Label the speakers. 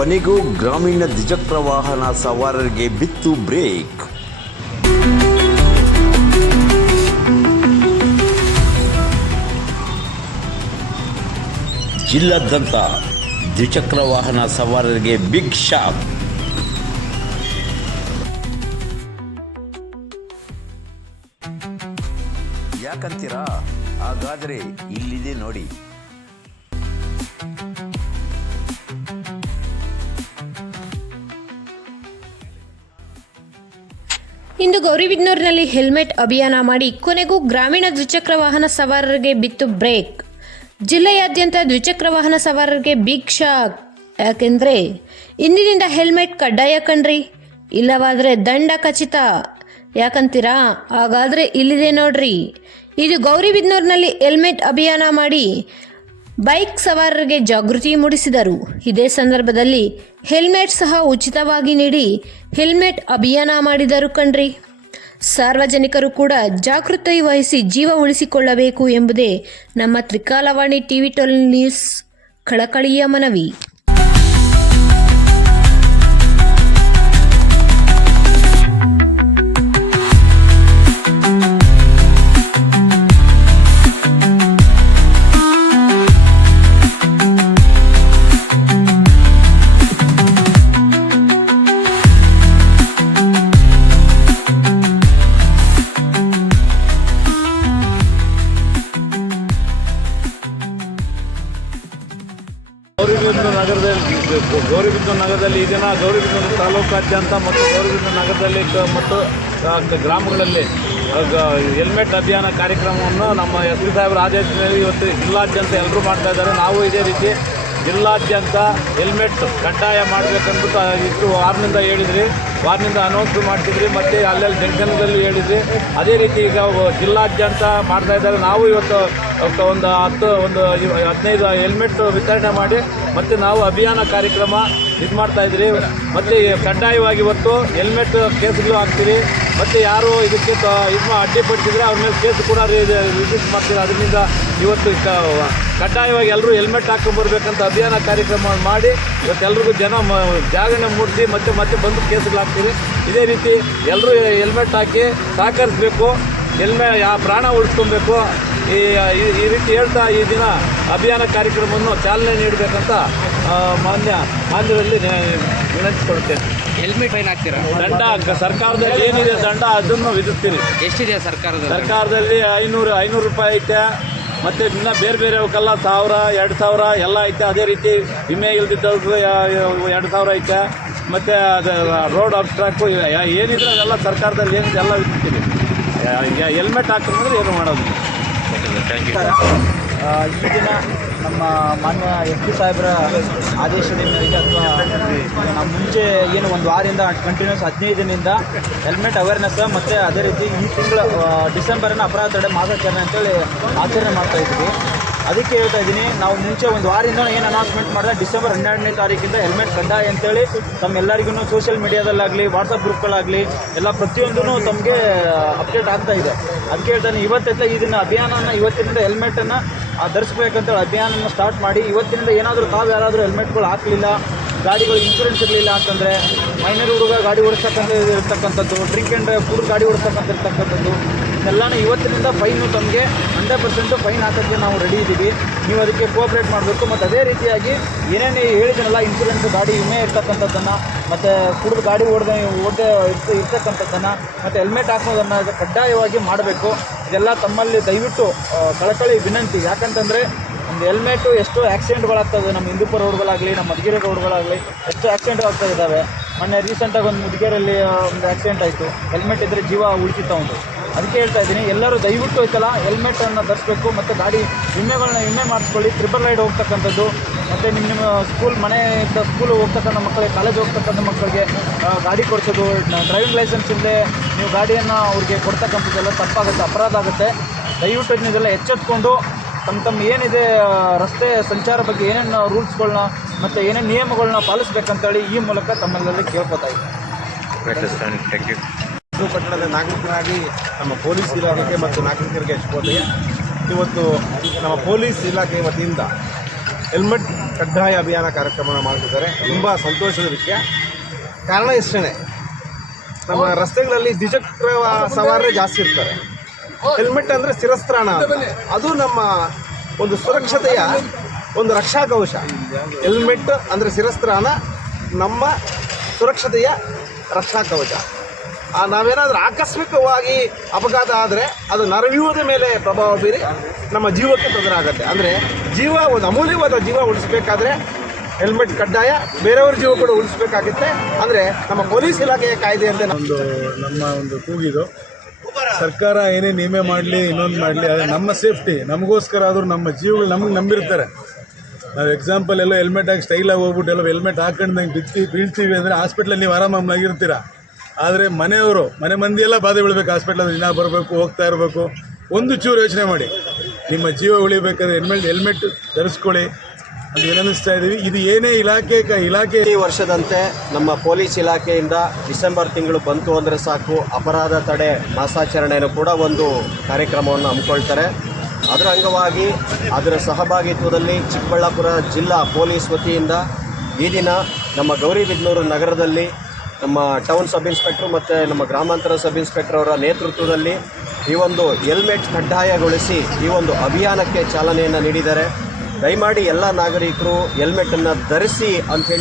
Speaker 1: ಕೊನೆಗೂ ಗ್ರಾಮೀಣ ದ್ವಿಚಕ್ರ ವಾಹನ ಸವಾರರಿಗೆ ಬಿತ್ತು ಬ್ರೇಕ್. ಜಿಲ್ಲಾದ್ಯಂತ ದ್ವಿಚಕ್ರ ವಾಹನ ಸವಾರರಿಗೆ ಬಿಗ್ ಶಾಕ್ ಯಾಕಂತೀರಾ? ಹಾಗಾದರೆ ಇಲ್ಲಿದೆ ನೋಡಿ.
Speaker 2: ಇಂದು ಗೌರಿಬಿದನೂರಿನಲ್ಲಿ ಹೆಲ್ಮೆಟ್ ಅಭಿಯಾನ ಮಾಡಿ ಕೊನೆಗೂ ಗ್ರಾಮೀಣ ದ್ವಿಚಕ್ರ ವಾಹನ ಸವಾರರಿಗೆ ಬಿತ್ತು ಬ್ರೇಕ್. ಜಿಲ್ಲೆಯಾದ್ಯಂತ ದ್ವಿಚಕ್ರ ವಾಹನ ಸವಾರರಿಗೆ ಬಿಗ್ ಶಾಕ್ ಯಾಕೆಂದ್ರೆ ಇಂದಿನಿಂದ ಹೆಲ್ಮೆಟ್ ಕಡ್ಡಾಯ ಕಣ್ರಿ. ಇಲ್ಲವಾದ್ರೆ ದಂಡ ಖಚಿತ. ಯಾಕಂತೀರಾ? ಹಾಗಾದ್ರೆ ಇಲ್ಲಿದೆ ನೋಡ್ರಿ. ಇದು ಗೌರಿಬಿದನೂರಿನಲ್ಲಿ ಹೆಲ್ಮೆಟ್ ಅಭಿಯಾನ ಮಾಡಿ ಬೈಕ್ ಸವಾರರಿಗೆ ಜಾಗೃತಿ ಮೂಡಿಸಿದರು. ಇದೇ ಸಂದರ್ಭದಲ್ಲಿ ಹೆಲ್ಮೆಟ್ ಸಹ ಉಚಿತವಾಗಿ ನೀಡಿ ಹೆಲ್ಮೆಟ್ ಅಭಿಯಾನ ಮಾಡಿದರು ಕಣ್ರಿ. ಸಾರ್ವಜನಿಕರು ಕೂಡ ಜಾಗೃತಿ ವಹಿಸಿ ಜೀವ ಉಳಿಸಿಕೊಳ್ಳಬೇಕು ಎಂಬುದೇ ನಮ್ಮ ತ್ರಿಕಾಲವಾಣಿ ಟಿವಿ ಟ್ವೆಲ್ ನ್ಯೂಸ್ ಕಳಕಳಿಯ ಮನವಿ.
Speaker 3: ನಗರದಲ್ಲಿ ನಗರದಲ್ಲಿ ಈ ದಿನ ಗೌರಿಬಿದನೂರು ತಾಲೂಕಾದ್ಯಂತ ಮತ್ತು ಗೌರಿಬಿದನೂರು ನಗರದಲ್ಲಿ ಮತ್ತು ಗ್ರಾಮಗಳಲ್ಲಿ ಹೆಲ್ಮೆಟ್ ಅಭಿಯಾನ ಕಾರ್ಯಕ್ರಮವನ್ನು ನಮ್ಮ ಎಸ್ ಪಿ ಸಾಹೇಬರ ಆದೇಶದಲ್ಲಿ ಇವತ್ತು ಜಿಲ್ಲಾದ್ಯಂತ ಎಲ್ಲರೂ ಮಾಡ್ತಾ ಇದ್ದಾರೆ. ನಾವು ಇದೇ ರೀತಿ ಜಿಲ್ಲಾದ್ಯಂತ ಹೆಲ್ಮೆಟ್ ಕಡ್ಡಾಯ ಮಾಡಬೇಕಂದ್ಬಿಟ್ಟು ಇಷ್ಟು ವಾರ್ನಿಂದ ಹೇಳಿದ್ರಿ. ವಾರ್ನಿಂದ ಅನೌನ್ಸ್ ಮಾಡ್ತಿದ್ರಿ, ಮತ್ತು ಅಲ್ಲೆಲ್ಲಿ ಜಂಕ್ಷನ್ದಲ್ಲಿ ಹೇಳಿದ್ರಿ. ಅದೇ ರೀತಿ ಈಗ ಜಿಲ್ಲಾದ್ಯಂತ ಮಾಡ್ತಾ ಇದ್ದಾರೆ. ನಾವು ಇವತ್ತು ಒಂದು ಹತ್ತು, ಒಂದು ಹದಿನೈದು ಹೆಲ್ಮೆಟ್ ವಿತರಣೆ ಮಾಡಿ, ಮತ್ತು ನಾವು ಅಭಿಯಾನ ಕಾರ್ಯಕ್ರಮ ಇದು ಮಾಡ್ತಾ ಇದ್ರಿ. ಮತ್ತು ಕಡ್ಡಾಯವಾಗಿ ಇವತ್ತು ಹೆಲ್ಮೆಟ್ ಕೇಸ್ಗಳು ಹಾಕ್ತೀರಿ. ಮತ್ತು ಯಾರು ಇದಕ್ಕೆ ಇದು ಅಡ್ಡಿಪಡಿಸಿದ್ರೆ ಅವ್ರ ಮೇಲೆ ಕೇಸ್ ಕೂಡ ರಿಜಿಸ್ಟ್ ಮಾಡ್ತೀರಿ ಅದರಿಂದ ಇವತ್ತು ಕಡ್ಡಾಯವಾಗಿ ಎಲ್ಲರೂ ಹೆಲ್ಮೆಟ್ ಹಾಕೊಂಡ್ಬರ್ಬೇಕಂತ ಅಭಿಯಾನ ಕಾರ್ಯಕ್ರಮ ಮಾಡಿ ಎಲ್ರಿಗೂ ಜನ ಮ ಜಾಗರಣೆ ಮೂಡಿಸಿ ಮತ್ತೆ ಮತ್ತೆ ಬಂದು ಕೇಸ್ಗಳಾಗ್ತೀವಿ ಇದೇ ರೀತಿ ಎಲ್ಲರೂ ಹೆಲ್ಮೆಟ್ ಹಾಕಿ ಸಹಕರಿಸಬೇಕು ಹೆಲ್ಮೆ ಆ ಪ್ರಾಣ ಉಳಿಸ್ಕೊಬೇಕು. ಈ ಈ- ರೀತಿ ಹೇಳ್ತಾ ಈ ದಿನ ಅಭಿಯಾನ ಕಾರ್ಯಕ್ರಮವನ್ನು ಚಾಲನೆ ನೀಡಬೇಕಂತ ಮಾನ್ಯ ಮಾನ್ಯದಲ್ಲಿ ವಿನಂತಿಸಿಕೊಡುತ್ತೇನೆ
Speaker 4: ಹೆಲ್ಮೆಟ್ ಫೈನ್ ಹಾಕ್ತೀರಾ?
Speaker 3: ದಂಡ ಸರ್ಕಾರದಲ್ಲಿ ಏನಿದೆ ದಂಡ ಅದನ್ನು ವಿಧಿಸ್ತೀರಿ.
Speaker 4: ಎಷ್ಟಿದೆ ಸರ್ಕಾರದ
Speaker 3: ಸರ್ಕಾರದಲ್ಲಿ ಐನೂರು ಐನೂರು ರೂಪಾಯಿ ಐತೆ. ಮತ್ತು ಇನ್ನೂ ಬೇರೆ ಬೇರೆ ಅವಕ್ಕೆಲ್ಲ ಸಾವಿರ ಎರಡು ಸಾವಿರ ಎಲ್ಲ ಐತೆ. ಅದೇ ರೀತಿ ವಿಮೆ ಇಲ್ದಿದ್ದವ್ರಿಗೆ ಎರಡು ಸಾವಿರ ಐತೆ. ಮತ್ತು ಅದು ರೋಡ್ ಅಬ್ಸ್ಟ್ರಾಕ್ಟು ಏನಿದ್ರೆ ಅದೆಲ್ಲ ಸರ್ಕಾರದಲ್ಲಿ ಏನಿದೆ ಎಲ್ಲ ವಿಧಿಸ್ತೀವಿ. ಹೆಲ್ಮೆಟ್ ಹಾಕೊಂಡ್ರೆ ಏನು ಮಾಡೋದು?
Speaker 5: ಥ್ಯಾಂಕ್ ಆ, ಈ ದಿನ ನಮ್ಮ ಮಾನ್ಯ ಎಸ್ ಪಿ ಸಾಹೇಬರ ಆದೇಶದ ಮೇರೆಗೆ ಅಥವಾ ನಮ್ಮ ಮುಂಚೆ ಏನು ಒಂದು ವಾರದಿಂದ ಕಂಟಿನ್ಯೂಸ್ ಹದಿನೈದು ದಿನದಿಂದ ಹೆಲ್ಮೆಟ್ ಅವೇರ್ನೆಸ್ ಮತ್ತು ಅದೇ ರೀತಿ ಈ ತಿಂಗಳ ಡಿಸೆಂಬರ್ನ ಅಪರಾಧ ತಡೆ ಮಾಸಾಚರಣೆ ಅಂತೇಳಿ ಆಚರಣೆ ಮಾಡ್ತಾ ಇದ್ವಿ. ಅದಕ್ಕೆ ಹೇಳ್ತಾ ಇದ್ದೀನಿ, ನಾವು ಮುಂಚೆ ಒಂದು ವಾರದಿಂದ ಏನು ಅನೌನ್ಸ್ಮೆಂಟ್ ಮಾಡಿದೆ ಡಿಸೆಂಬರ್ ಹನ್ನೆರಡನೇ ತಾರೀಕಿಂದ ಹೆಲ್ಮೆಟ್ ಕಡ್ಡಾಯ ಅಂತೇಳಿ ತಮ್ಮೆಲ್ಲರಿಗೂ ಸೋಷಿಯಲ್ ಮೀಡಿಯಾದಲ್ಲಾಗಲಿ ವಾಟ್ಸಪ್ ಗ್ರೂಪ್ಗಳಾಗಲಿ ಎಲ್ಲ ಪ್ರತಿಯೊಂದೂ ತಮಗೆ ಅಪ್ಡೇಟ್ ಆಗ್ತಾ ಇದೆ. ಅದಕ್ಕೆ ಹೇಳ್ತಾನೆ ಇವತ್ತೆಲ್ಲ ಈ ದಿನ ಅಭಿಯಾನನ ಇವತ್ತಿನಿಂದ ಹೆಲ್ಮೆಟನ್ನು ಧರಿಸ್ಬೇಕಂತೇಳಿ ಅಭಿಯಾನವನ್ನು ಸ್ಟಾರ್ಟ್ ಮಾಡಿ ಇವತ್ತಿನಿಂದ ಏನಾದರೂ ತಾವು ಯಾರಾದರೂ ಹೆಲ್ಮೆಟ್ಗಳು ಹಾಕಲಿಲ್ಲ ಗಾಡಿಗಳು ಇನ್ಶೂರೆನ್ಸ್ ಇರಲಿಲ್ಲ ಅಂತಂದರೆ ಮೈನರ್ ಹುಡುಗ ಗಾಡಿ ಓಡಿಸ್ತಕ್ಕಂಥ ಇರ್ತಕ್ಕಂಥದ್ದು ಡ್ರಿಂಕ್ ಆ್ಯಂಡ್ ಫುಡ್ ಗಾಡಿ ಓಡಿಸ್ತಕ್ಕಂಥ ಇರ್ತಕ್ಕಂಥದ್ದು ಇದೆಲ್ಲನೂ ಇವತ್ತಿನಿಂದ ಫೈನು ತಮಗೆ ಹಂಡ್ರೆಡ್ ಪರ್ಸೆಂಟು ಫೈನ್ ಹಾಕೋಕ್ಕೆ ನಾವು ರೆಡಿ ಇದ್ದೀವಿ ನೀವು ಅದಕ್ಕೆ ಕೋಆಪ್ರೇಟ್ ಮಾಡಬೇಕು. ಮತ್ತು ಅದೇ ರೀತಿಯಾಗಿ ಏನೇನು ಹೇಳಿದ್ರಲ್ಲ ಇನ್ಶೂರೆನ್ಸ್ ಗಾಡಿ ವಿಮೆ ಇರ್ತಕ್ಕಂಥದ್ದನ್ನು, ಮತ್ತು ಕುಡಿದು ಗಾಡಿ ಓಡದೆ ಓಡದೆ ಇರ್ತ, ಇರ್ತಕ್ಕಂಥದ್ದನ್ನು, ಮತ್ತು ಹೆಲ್ಮೆಟ್ ಹಾಕೋದನ್ನು ಕಡ್ಡಾಯವಾಗಿ ಮಾಡಬೇಕು. ಇದೆಲ್ಲ ತಮ್ಮಲ್ಲಿ ದಯವಿಟ್ಟು ಕಳಕಳಿ ವಿನಂತಿ. ಯಾಕಂತಂದರೆ, ಒಂದು ಹೆಲ್ಮೆಟು ಎಷ್ಟು ಆಕ್ಸಿಡೆಂಟ್ಗಳಾಗ್ತದೆ ನಮ್ಮ ಹಿಂದೂಪುರ ರೋಡ್ಗಳಾಗಲಿ, ನಮ್ಮ ಮಧುಗಿರಿ ರೋಡ್ಗಳಾಗಲಿ, ಎಷ್ಟು ಆಕ್ಸಿಡೆಂಟ್ ಆಗ್ತಾ ಇದ್ದಾವೆ ಮೊನ್ನೆ ರೀಸೆಂಟಾಗಿ ಒಂದು ಮುದುಗೇರಲ್ಲಿ ಒಂದು ಆಕ್ಸಿಡೆಂಟ್ ಆಯಿತು. ಹೆಲ್ಮೆಟ್ ಇದ್ದರೆ ಜೀವ ಉಳಿತಿತ್ತ ಉಂಟು ಅದಕ್ಕೆ ಹೇಳ್ತಾ ಇದ್ದೀನಿ, ಎಲ್ಲರೂ ದಯವಿಟ್ಟು ಐತಲ್ಲ ಹೆಲ್ಮೆಟನ್ನು ಧರಿಸ್ಬೇಕು, ಮತ್ತು ಗಾಡಿ ವಿಮೆಗಳನ್ನ ವಿಮೆ ಮಾಡಿಸ್ಕೊಳ್ಳಿ. ಟ್ರಿಪಲ್ ರೈಡ್ ಹೋಗ್ತಕ್ಕಂಥದ್ದು ಮತ್ತು ನಿಮ್ಮ ನಿಮ್ಮ ಸ್ಕೂಲ್ ಮನೆಯಿಂದ ಸ್ಕೂಲ್ ಹೋಗ್ತಕ್ಕಂಥ ಮಕ್ಕಳಿಗೆ ಕಾಲೇಜ್ ಹೋಗ್ತಕ್ಕಂಥ ಮಕ್ಕಳಿಗೆ ಗಾಡಿ ಕೊಡಿಸೋದು ಡ್ರೈವಿಂಗ್ ಲೈಸೆನ್ಸ್ ಇಲ್ಲದೆ ನೀವು ಗಾಡಿಯನ್ನು ಅವ್ರಿಗೆ ಕೊಡ್ತಕ್ಕಂಥದ್ದೆಲ್ಲ ತಪ್ಪಾಗುತ್ತೆ ಅಪರಾಧ ಆಗುತ್ತೆ. ದಯವಿಟ್ಟು ಇದನ್ನೆಲ್ಲ ಎಚ್ಚೆತ್ಕೊಂಡು ತಮ್ಮ ತಮ್ಮ ಏನಿದೆ ರಸ್ತೆ ಸಂಚಾರ ಬಗ್ಗೆ ಏನೇನು ರೂಲ್ಸ್ಗಳನ್ನ ಮತ್ತು ಏನೇನು ನಿಯಮಗಳನ್ನ ಪಾಲಿಸ್ಬೇಕಂತೇಳಿ ಈ ಮೂಲಕ ತಮ್ಮಲ್ಲಿ ಕೇಳ್ಕೊತಾ ಇದ್ದೀನಿ.
Speaker 6: ಇದು ಪಟ್ಟಣದ ನಾಗರಿಕರಾಗಿ ನಮ್ಮ ಪೊಲೀಸ್ ಇಲಾಖೆಗೆ ಮತ್ತು ನಾಗರಿಕರಿಗೆ ಶುಭೋದಯ ಇವತ್ತು ನಮ್ಮ ಪೊಲೀಸ್ ಇಲಾಖೆ ವತಿಯಿಂದ ಹೆಲ್ಮೆಟ್ ಕಡ್ಡಾಯ ಅಭಿಯಾನ ಕಾರ್ಯಕ್ರಮನ ಮಾಡ್ತಿದ್ದಾರೆ. ತುಂಬ ಸಂತೋಷದ ವಿಷಯ. ಕಾರಣ ಇಷ್ಟೇ ನಮ್ಮ ರಸ್ತೆಗಳಲ್ಲಿ ದ್ವಿಚಕ್ರ ಸವಾರರೇ ಜಾಸ್ತಿ ಇರ್ತಾರೆ. ಹೆಲ್ಮೆಟ್ ಅಂದರೆ ಶಿರಸ್ತ್ರಾಣ ಅಂತ. ಅದು ನಮ್ಮ ಒಂದು ಸುರಕ್ಷತೆಯ ಒಂದು ರಕ್ಷಾ ಕವಶ ಹೆಲ್ಮೆಟ್ ಅಂದರೆ ಶಿರಸ್ತ್ರಾಣ ನಮ್ಮ ಸುರಕ್ಷತೆಯ ರಕ್ಷಾ ಕವಚ ಆ, ನಾವೇನಾದ್ರೂ ಆಕಸ್ಮಿಕವಾಗಿ ಅಪಘಾತ ಆದರೆ ಅದು ನರವ್ಯೂಹದ ಮೇಲೆ ಪ್ರಭಾವ ಬೀರಿ ನಮ್ಮ ಜೀವಕ್ಕೆ ತೊಂದರೆ ಆಗುತ್ತೆ. ಅಂದರೆ ಜೀವ, ಒಂದು ಅಮೂಲ್ಯವಾದ ಜೀವ ಉಳಿಸ್ಬೇಕಾದ್ರೆ ಹೆಲ್ಮೆಟ್ ಕಡ್ಡಾಯ, ಬೇರೆಯವ್ರ ಜೀವ ಕೂಡ ಉಳಿಸಬೇಕಾಗುತ್ತೆ. ಅಂದರೆ ನಮ್ಮ ಪೊಲೀಸ್ ಇಲಾಖೆಯ ಕಾಯ್ದೆ ಅಂತ
Speaker 7: ಒಂದು ನಮ್ಮ ಒಂದು ಕೂಗಿದು, ಸರ್ಕಾರ ಏನೇ ನಿಯಮ ಮಾಡಲಿ, ಇನ್ನೊಂದು ಮಾಡಲಿ, ಅದೇ ನಮ್ಮ ಸೇಫ್ಟಿ. ನಮಗೋಸ್ಕರ ಆದರೂ ನಮ್ಮ ಜೀವಗಳು ನಮಗೆ ನಂಬಿರ್ತಾರೆ. ನಾವು ಎಕ್ಸಾಂಪಲ್ ಎಲ್ಲ ಹೆಲ್ಮೆಟ್ ಹಾಕಿ ಸ್ಟೈಲಾಗಿ ಹೋಗ್ಬಿಟ್ಟು ಎಲ್ಲ ಹೆಲ್ಮೆಟ್ ಹಾಕೊಂಡಂಗೆ ಬಿತ್ತಿ, ಬೀಳ್ತೀವಿ ಅಂದರೆ ಹಾಸ್ಪಿಟ್ಲಲ್ಲಿ ನೀವು ಆರಾಮಾಗಿರ್ತೀರ ಆದರೆ ಮನೆಯವರು, ಮನೆ ಮಂದಿಯೆಲ್ಲ ಬಾಧೆ ಬೀಳ್ಬೇಕು ಹಾಸ್ಪಿಟ್ಲಲ್ಲಿ ದಿನ ಬರಬೇಕು, ಹೋಗ್ತಾ ಇರಬೇಕು. ಒಂದು ಚೂರು ಯೋಚನೆ ಮಾಡಿ. ನಿಮ್ಮ ಜೀವ ಉಳಿಬೇಕಾದ್ರೆ ಹೆಲ್ಮೆಟ್ ಹೆಲ್ಮೆಟ್ ಧರಿಸ್ಕೊಳ್ಳಿ ಅಂತ ಏನನ್ನಿಸ್ತಾ ಇದ್ದೀವಿ. ಇದು ಏನೇ ಇಲಾಖೆ ಕ- ಇಲಾಖೆ
Speaker 8: ಈ ವರ್ಷದಂತೆ ನಮ್ಮ ಪೊಲೀಸ್ ಇಲಾಖೆಯಿಂದ ಡಿಸೆಂಬರ್ ತಿಂಗಳು ಬಂತು ಅಂದರೆ ಸಾಕು. ಅಪರಾಧ ತಡೆ, ಮಾಸಾಚರಣೆಯನ್ನು ಕೂಡ ಒಂದು ಕಾರ್ಯಕ್ರಮವನ್ನು ಹಮ್ಮಿಕೊಳ್ತಾರೆ. ಅದರ ಅಂಗವಾಗಿ ಅದರ ಸಹಭಾಗಿತ್ವದಲ್ಲಿ ಚಿಕ್ಕಬಳ್ಳಾಪುರ ಜಿಲ್ಲಾ ಪೊಲೀಸ್ ವತಿಯಿಂದ ಈ ದಿನ ನಮ್ಮ ಗೌರಿಬಿದನೂರು ನಗರದಲ್ಲಿ ನಮ್ಮ ಟೌನ್ ಸಬ್ ಇನ್ಸ್ಪೆಕ್ಟ್ರು ಮತ್ತು ನಮ್ಮ ಗ್ರಾಮಾಂತರ ಸಬ್ ಇನ್ಸ್ಪೆಕ್ಟರ್ ಅವರ ನೇತೃತ್ವದಲ್ಲಿ ಈ ಒಂದು ಹೆಲ್ಮೆಟ್ ಕಡ್ಡಾಯಗೊಳಿಸಿ ಈ ಒಂದು ಅಭಿಯಾನಕ್ಕೆ ಚಾಲನೆಯನ್ನು ನೀಡಿದ್ದಾರೆ. ದಯಮಾಡಿ ಎಲ್ಲ ನಾಗರಿಕರು ಹೆಲ್ಮೆಟನ್ನು ಧರಿಸಿ ಅಂಥೇಳಿ